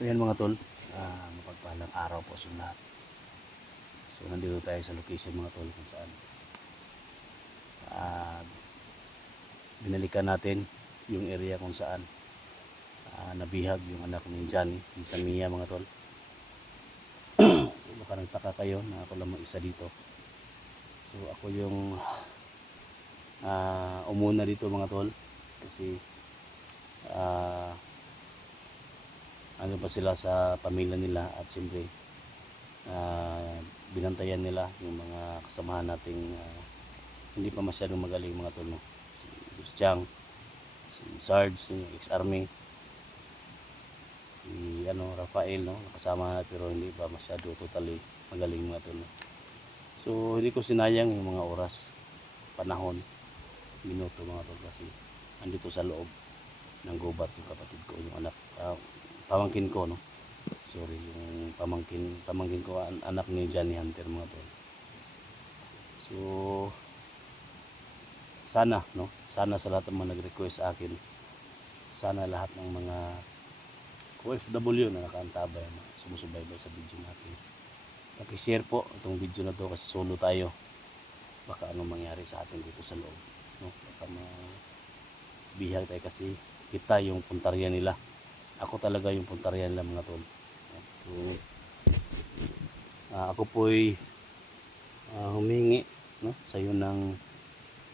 Ayan mga tol, mapagpalang araw po sa lahat. So nandito tayo sa location mga tol kung saan ah, binalikan natin yung area kung saan nabihag yung anak ni Johnny, si Samia mga tol. So baka nagtaka kayo na ako lang mag-isa dito. So ako yung umuna dito mga tol kasi ano pa sila sa pamilya nila at siyempre binantayan nila yung mga kasamahan nating hindi pa masyadong magaling mga tol, no? Si Gustiang, si Sarge, si ex-army, si Rafael, no? Nakasama pero hindi pa masyado totally magaling mga tol, no? So hindi ko sinayang yung mga oras, panahon, minuto mga tol kasi andito sa loob ng gubat yung kapatid ko, yung anak, pamangkin ko, no? Sorry, yung pamangkin ko, anak ni Johnny Hunter mga tol. So sana, no? Sana sa lahat ng mga nag-request sa akin, sana lahat ng mga OFW na nakaantabay, na sumusubaybay sa video natin, paki-share po itong video na to kasi solo tayo. Baka anong mangyari sa atin dito sa loob, no? Baka mabihag tayo kasi kita yung puntarya nila. Ako talaga yung puntarya nila mga tol. So, ako po'y humingi, no, sa iyo ng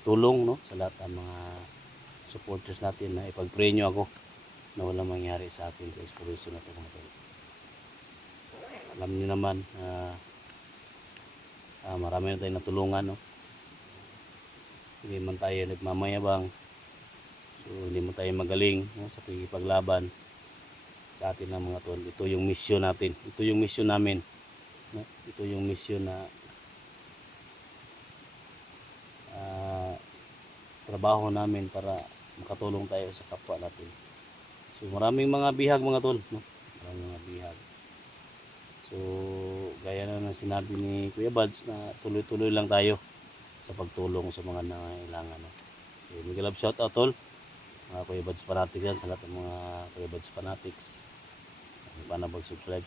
tulong, no, sa lahat ng mga supporters natin na ipag-pray nyo ako na walang mangyari sa akin sa exploration na ito mga tol. Alam niyo naman marami na tayong natulungan, no? Hindi man tayo nagmamayabang, so hindi man tayo magaling, no, sa paglaban sa atin ng mga tol. Ito yung mission natin, ito yung mission namin, no? Ito yung mission na trabaho namin para makatulong tayo sa kapwa natin. So maraming mga bihag mga tol, no? Maraming mga bihag. So gaya na ng sinabi ni Kuya Bads na tuloy-tuloy lang tayo sa pagtulong sa mga nangangailangan, no? So, mega love shout out tol, mga Kuya Bads fanatics yan, sa lahat ng mga Kuya Bads fanatics. Kung paano mag-subscribe,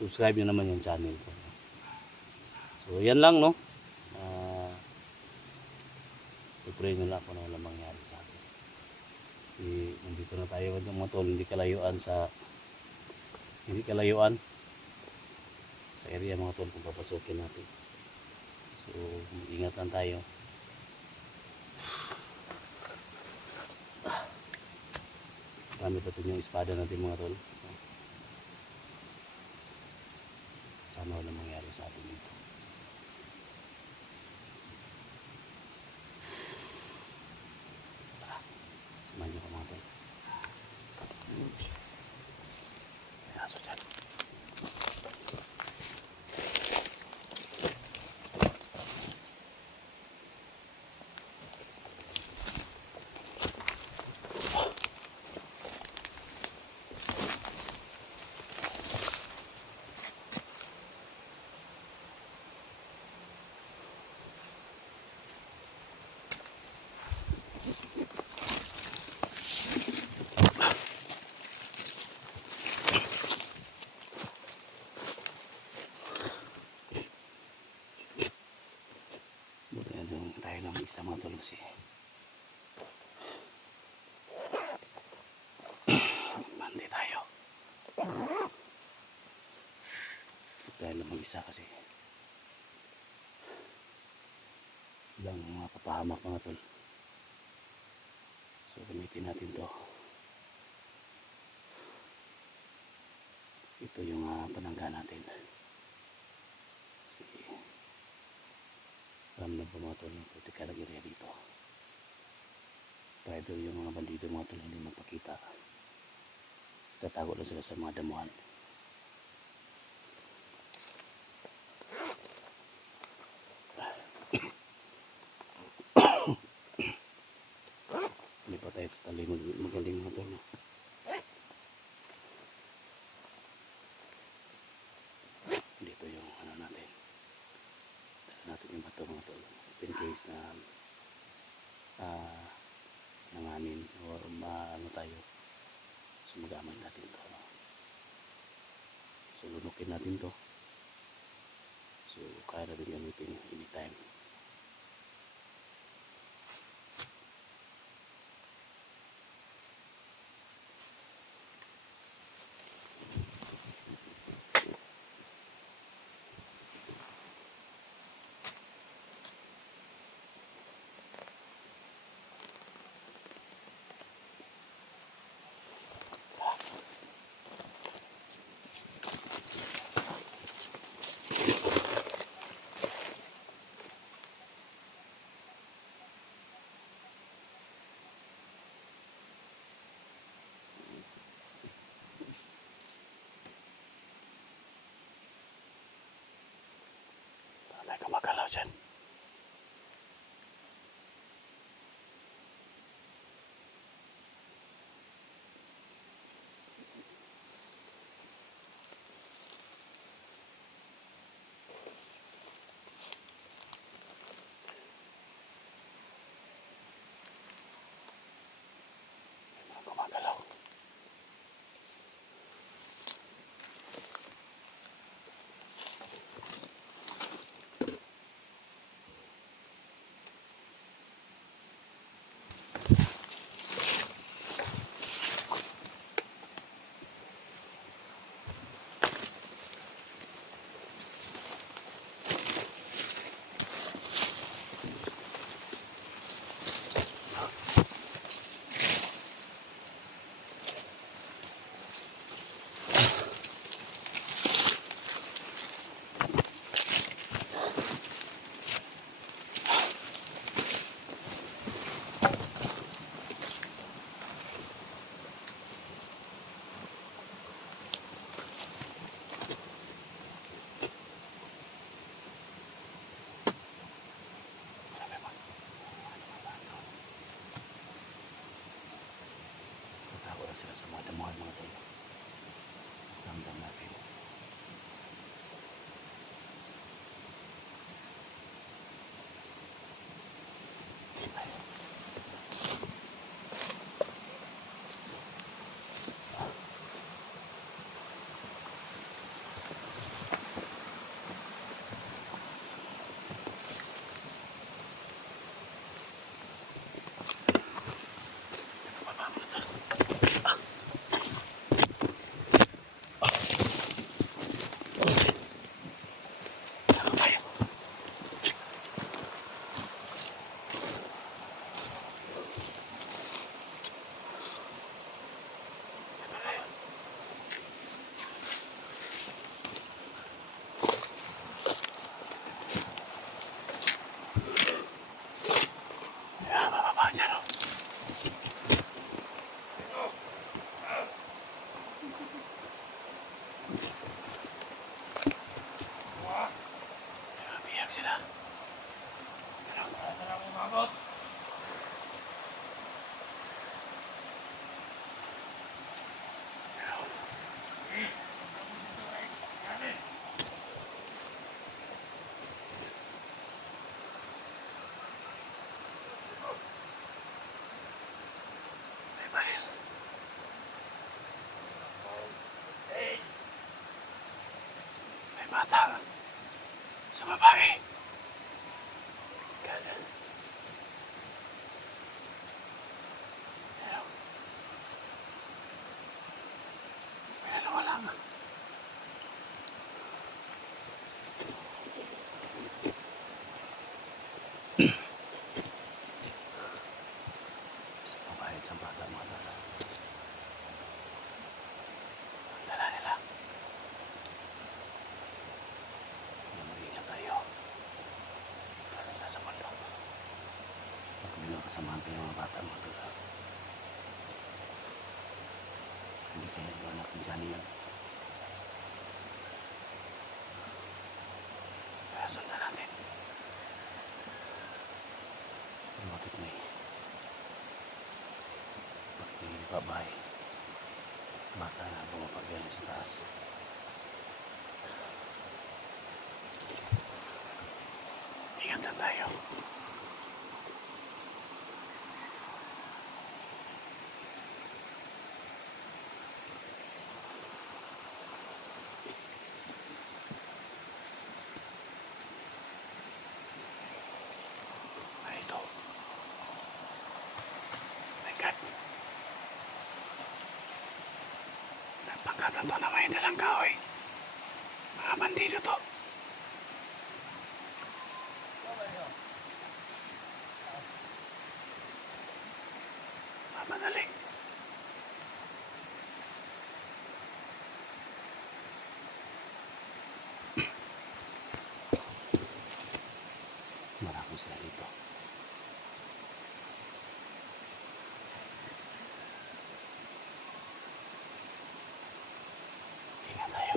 subscribe nyo naman yung channel ko. So yan lang, no? I-pray nyo lang kung ano lang mangyari sa akin. Kasi nandito na tayo mga tol, hindi kalayuan sa area mga tol kung papasukin natin. So ingat lang tayo. Marami pa ito yung espada natin mga tol. Sana walang mangyari sa atin dito. Samahan nyo ka mga tol. May aso dyan. Buti na doon tayo lang isa mga tol kasi mandi tayo. Tayo lang mag-isa kasi lang mapapahamak mga tol. So gamitin natin to. Ito yung panangga natin. Kasi alam na mga tol, puti ka lang area dito. Traitor yung mga bandido mga tol, hindi magpakita. Tatago lang sila sa mga damuhan. Hindi pa tayo totally magaling mga tol, no? Dito yung natin. Dala natin yung bato mga tol. In case na nanganin o tayo. So magamit natin to, no? natin to. So kaya natin gamitin anytime. Wala gumagalaw dyan. Gumagalaw. Tatakot na sila sa mga damuhan mga tol. Ramdam natin. Sila. May baril. May bata. Sa babae. Ganun. Pero wala nga. Sa babae at sa bata mga tala. Ang dala nila. Kaya mag-ingat tayo. Para sa bundok. Pag may mga kasamahan tayo mga bata mga tala. Hindi kaya yung anak ng Johnny yan. Kaya sundan natin. Bakit may babae bata na bumapagyan sa taas. Ingat na tayo. Tangkap na to na may dalang kahoy. Mga bandido to. Mamadali. Marami sila dito. Ingat tayo.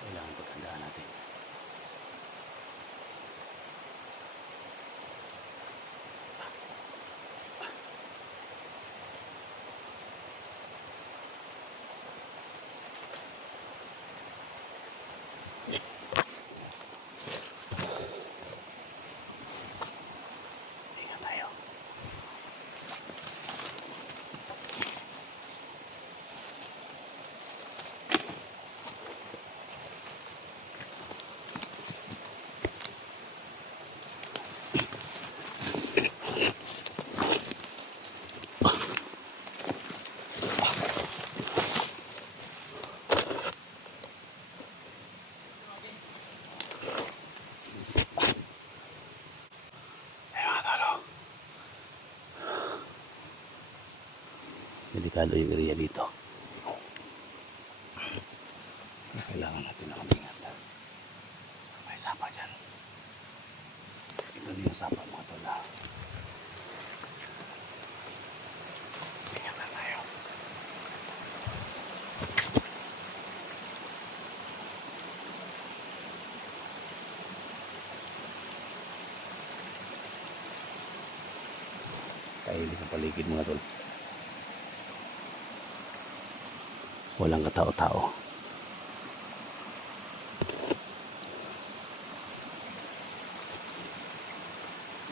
Kailangan paghandaan natin. Ingat tayo. Delikado yung area dito. Kailangan natin na mag-ingat. May sapa dyan. Ito din yung sapa mga tola. Ingat na tayo. Tahimik ang paligid mga tol. Walang katao-tao.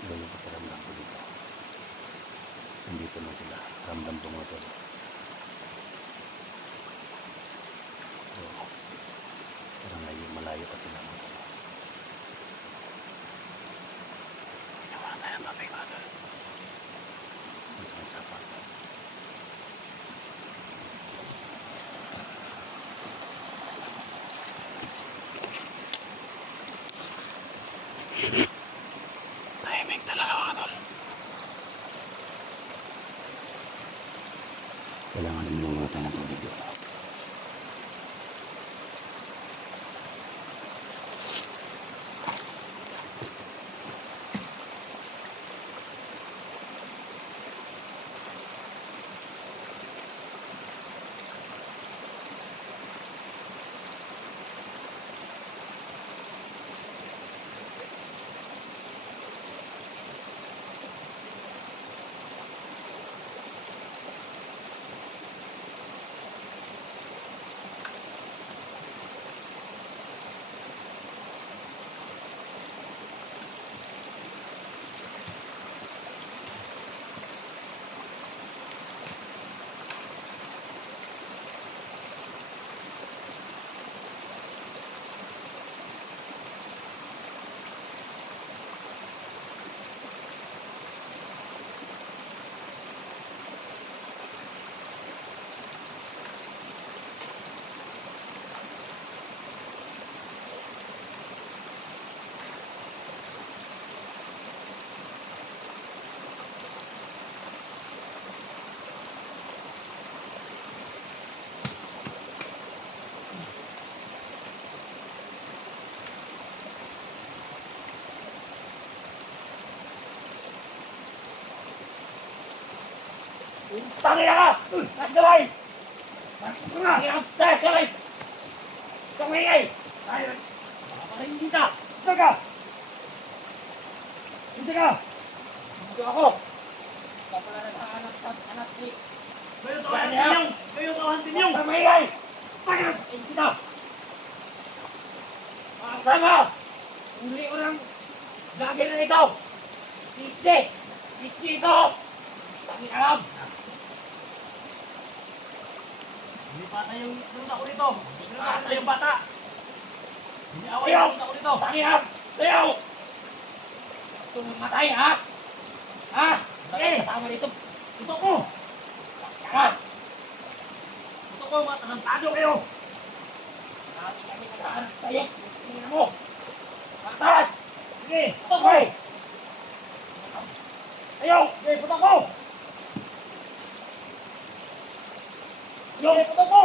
Ganyan yung pakiramdam ko dito. Nandito na sila. Ramdam ko mga tol. So, parang malayo pa sila mga tol. Yawa tayo ang topic mga tol. Ito may sapat. Tahimik talaga mga tol. Kailangan namin mga tayo ng tubig doon. Tangina ka! Taas kamay! Taas kamay! Tumingay! Hindi ka! Isa ka! Hindi ka! Hindi ako! Kapala naghahanap ni... Kayo to ang tinyong! Kayo to ang tinyong! Tumingay! Hindi ka! Makasama! Uli ko ng lagi na ikaw! Sisi! Sisi ito! Tangina ka! Hindi pa na yung nuna ko dito. Bata yung bata! Away ako dito! Tangihan! Layaw! Ito matay, ha? Ha? Sige! Kasama dito! Ito ko! Ha? Ito ko, matarantado kayo! Marami kami naghahanap tayo! Tingnan mo! Matas! Sige! Ito ko! Ayaw! Sige, puto ko! Ayaw! Puto ko!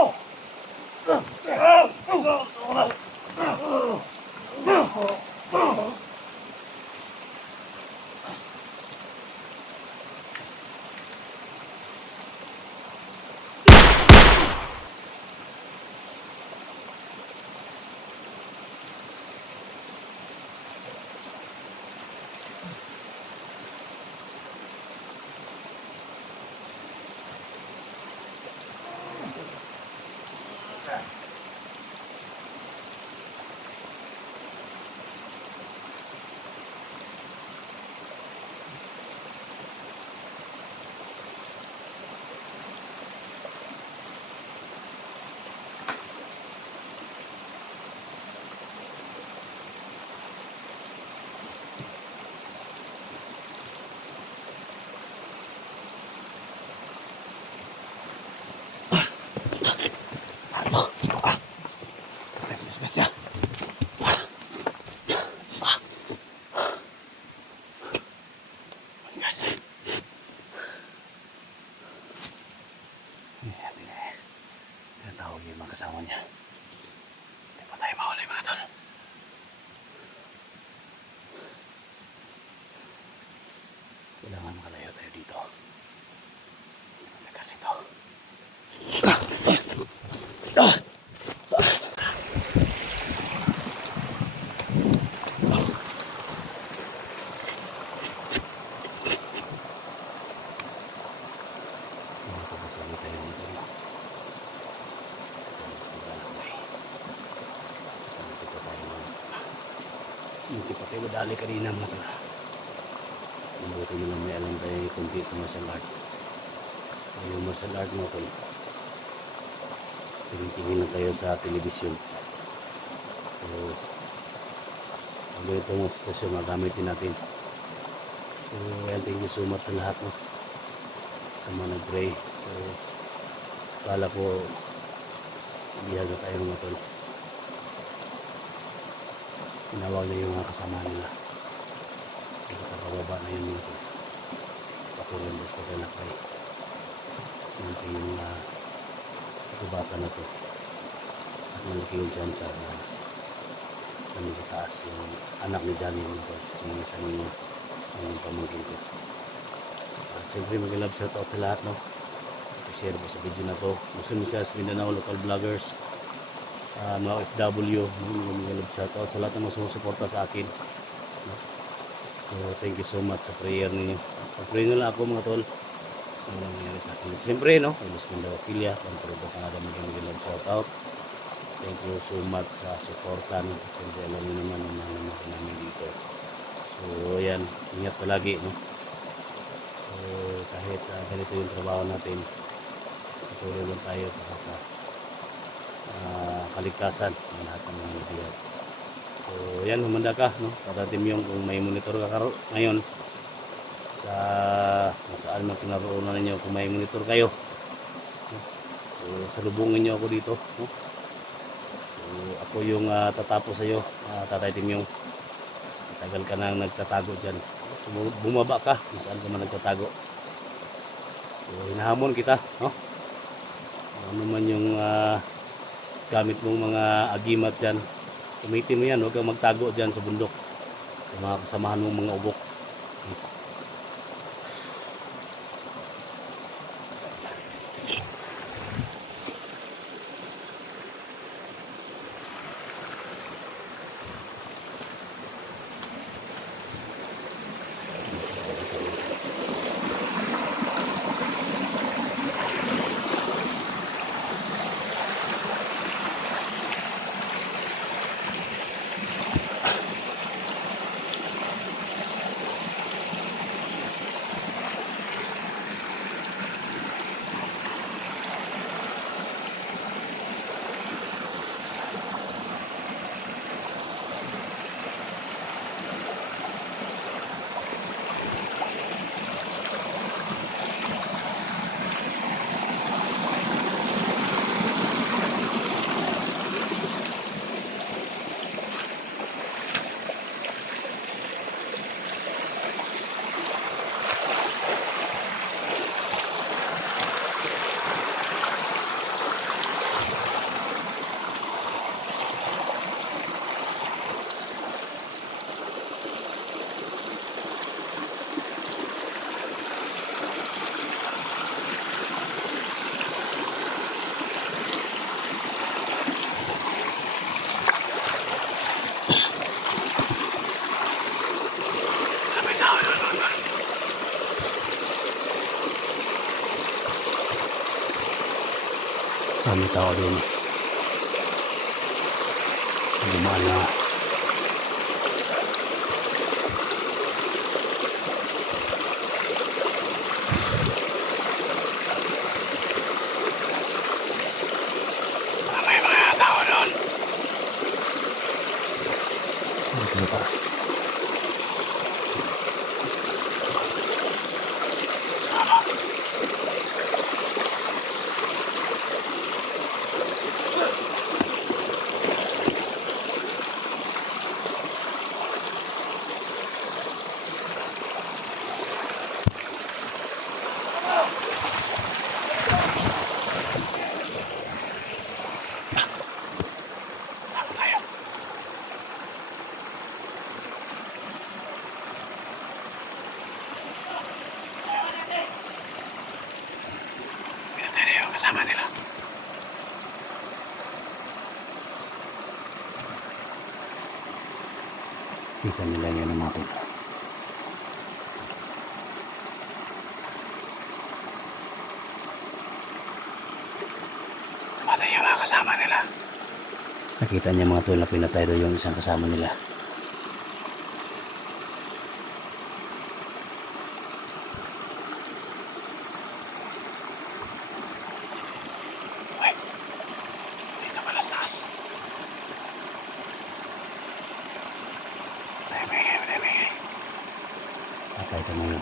Spesial. Tinatawag yung mga kasama niya. Hindi pa tayo mahuli mga tol. Kailangan makalayo tayo dito. Tagal dito. Hindi pa tayo dali kanina mga tol. Mabuti na lang may alam tayo kunti sa martial art. Yung martial art mga tol, tingin na tayo sa telebisyon. So, hanggang itong sitwasyon magamitin natin. So, ayan, thank you so much sa lahat, no? Sa mga nag-pray. So, kala ko bihag na tayo mga tol. Tinawag na yung mga kasama nila. Nakakababa na yun mga tol. Patuloy ang hospital na kayo. Nanti yung bata na to. At malaki yung chance na namin sa taas yung anak ni Johnny mga tol. Isang yung pamangkin ko. At siyempre mag-love shoutout sa lahat, no? I-share po sa video na to. Gusto mo sa Mindanao local vloggers, mga OFW, mag-love shoutout sa lahat na masusuporta sa akin, no? So thank you so much sa prayer ninyo. Pag-pray nyo lang ako mga tol. Ano lang nangyari sa akin. Siyempre, no? Ilos Mindanao Pilya. Pag-pray po Canada, mag-love shoutout. Thank you so much sa suporta, no? Siyempre alam nyo naman yung mga namin dito. So yan, ingat palagi, no? So kahit ganito yung trabaho natin, patuloy lang tayo para sa kaligtasan ng lahat ng mga nabiyag. So yan, humanda ka, no? Para yung kung may monitor ka ngayon sa kung saan man kinaroonan ninyo, kung may monitor kayo, no? So salubungin nyo ako dito, no? So ako yung tatapos sa iyo, Tatay Timyong. Tagal ka nang nagtatago dyan. So, bumaba ka kung saan ka man nagtatago. So hinahamon kita, no? Ano man yung gamit mong mga agimat dyan, gamitin mo yan. Huwag kang magtago dyan sa bundok sa mga kasamahan mong mga ubok. tao doon. Dumaan na. May mga tao doon. Ito yung taas. Kasama nila. Kita nila yan ang natin. Matay yung mga kasama nila. Nakita niya mga tol na pinatay doon yung isang kasama nila. Patay ka ngayon.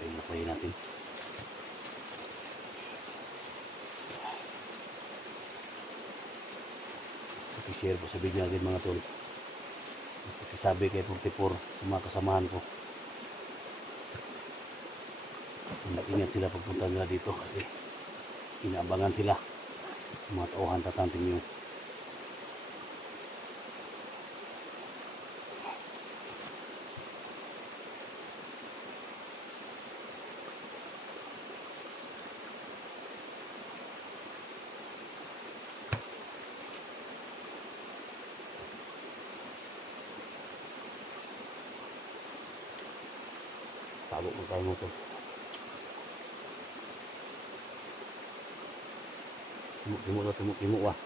Pahinga natin. I-share po sa video natin mga tol. Pakisabi kay 44 sa mga kasamahan ko. Mag-ingat sila pagpunta nila dito kasi inaabangan sila. Mga tauhan tatanting yun. Tago mo tayo mo to. Tumuk-timo wah.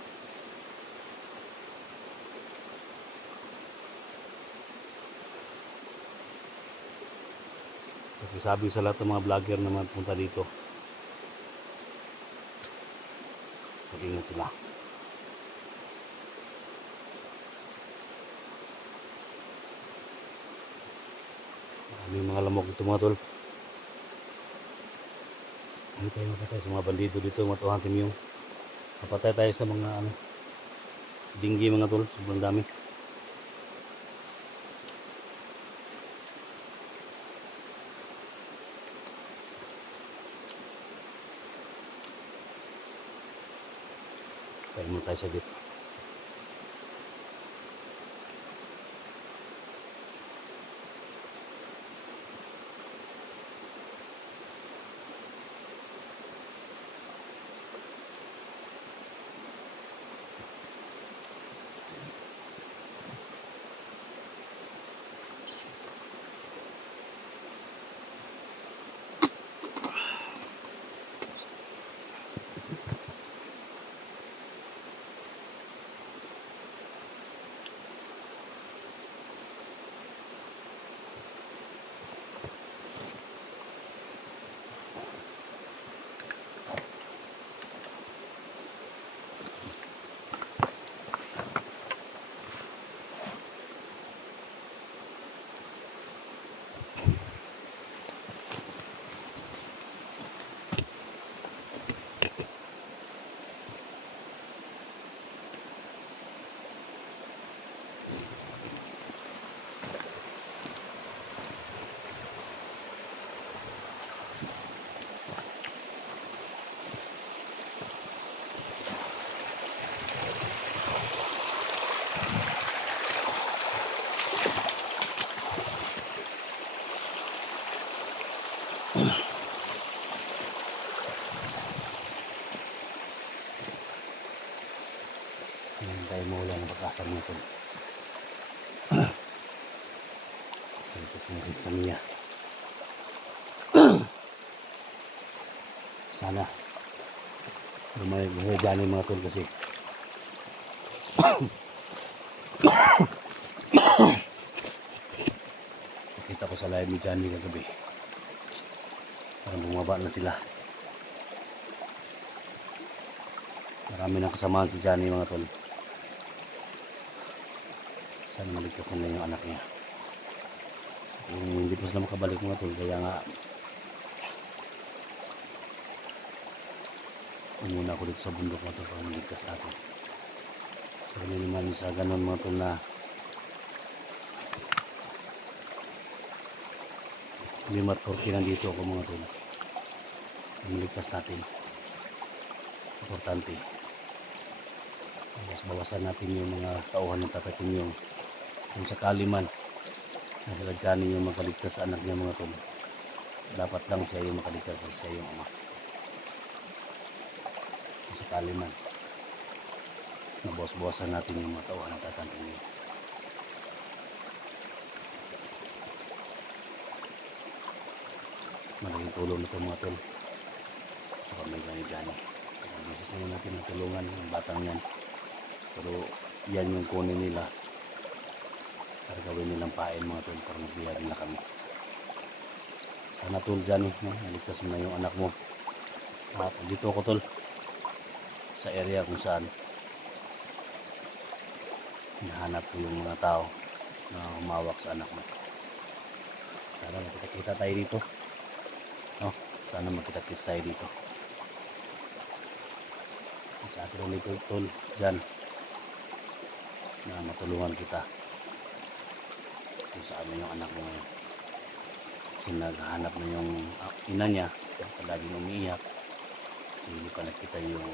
Kasi sabi sa lahat ng mga vlogger na magpunta dito, mag-ingat sila. Maraming mga lamok dito mga tol. Hindi tayo mapatay sa mga bandido dito, matuhan tim yung mapatay tayo sa mga dinggi mga tol, sobrang dami. Kaya mo tayo sa dito. Hindi tayo mawala ng pag-asa mo ito. Ito sa Mia. Sana may dyan yung mga tol kasi nakita ko sa live ni Johnny kagabi. Parang bumaba na sila. Marami nang kasamaan si Johnny mga tol. Sana maligtas na yung anak niya. Hindi pa sila makabalik mga tol. Kaya nga umuna ako dito sa bundok mga tol para maligtas natin. Pero naman sa ganun mga tol na limat 40 nandito ako mga tol. Maligtas natin. Importante. Bawasan natin yung mga tauhan ng tatating yung kung sakali man na sila Johnny yung makaligtas sa anak niya mga tol. Dapat lang siya yung makaligtas kasi siya yung ama. Kung sakali man nabawas-bawasan natin yung mga tauhan ng tatating yun. Malaking tulong na ito mga tol sa pamilya ni Johnny. Beses naman natin natulungan ng batang yan. Pero yan yung kunin nila para gawin nilang pain mga tol para magbiyag nila kami. Sana tol Johnny, no? Naligtas mo na yung anak mo. At dito ako tol sa area kung saan hinahanap ko yung mga tao na humawak sa anak mo. Sana makikita tayo dito. No? Sana magkita-kits tayo dito. Sa atin ulit tol, dyan. Na matulungan kita. Kung saan yung anak mo ngayon. Kasi naghahanap na yung ina niya. Palaging umiiyak. Kasi hindi pa nakita yung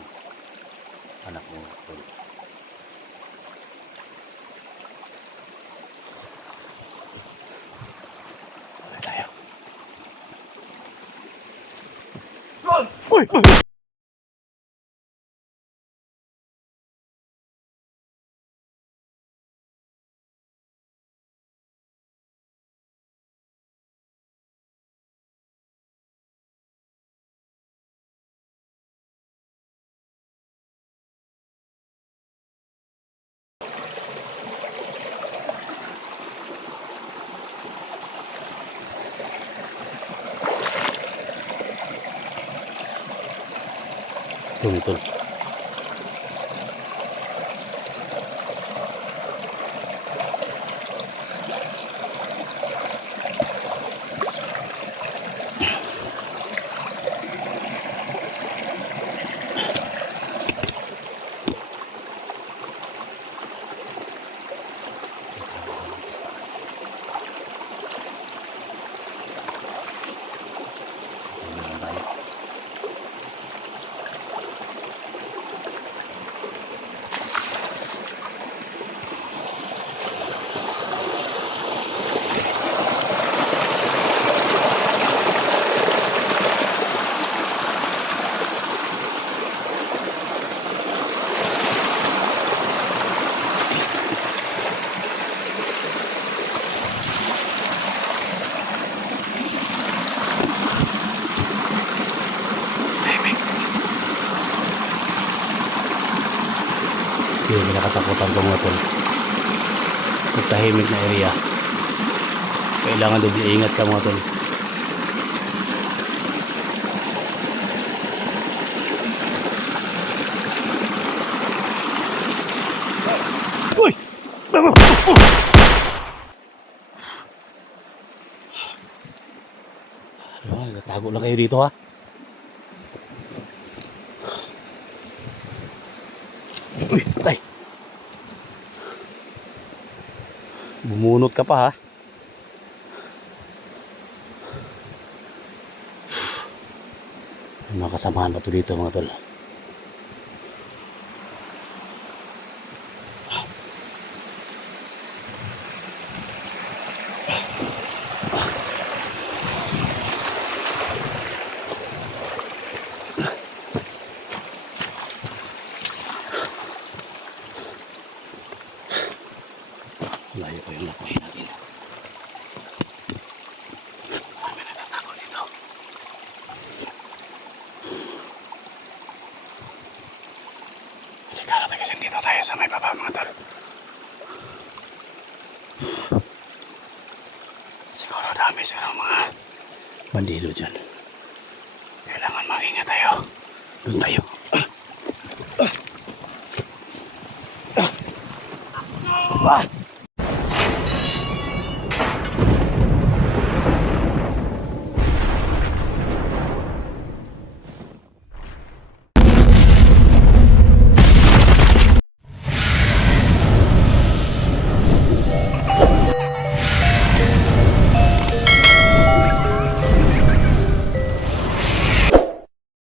anak mo tol. Wala tayo. Uy! Tol. Yung kinakatakutan ko mga tol. Tahimik na area. Kailangan doon iingat ka mga tol. Uy! Mama! Nagtatago lang kayo dito ha. Uy! Tay! Bumunot ka pa ha. May mga kasamahan pa to dito mga tol. Layo ko yung lakuhin natin. Marami nagtatago dito. Halika natin kasi dito tayo sa may baba mga tol. Siguro dami siguro mga bandido dyan. Kailangan mag-ingat tayo. Doon tayo. Ah!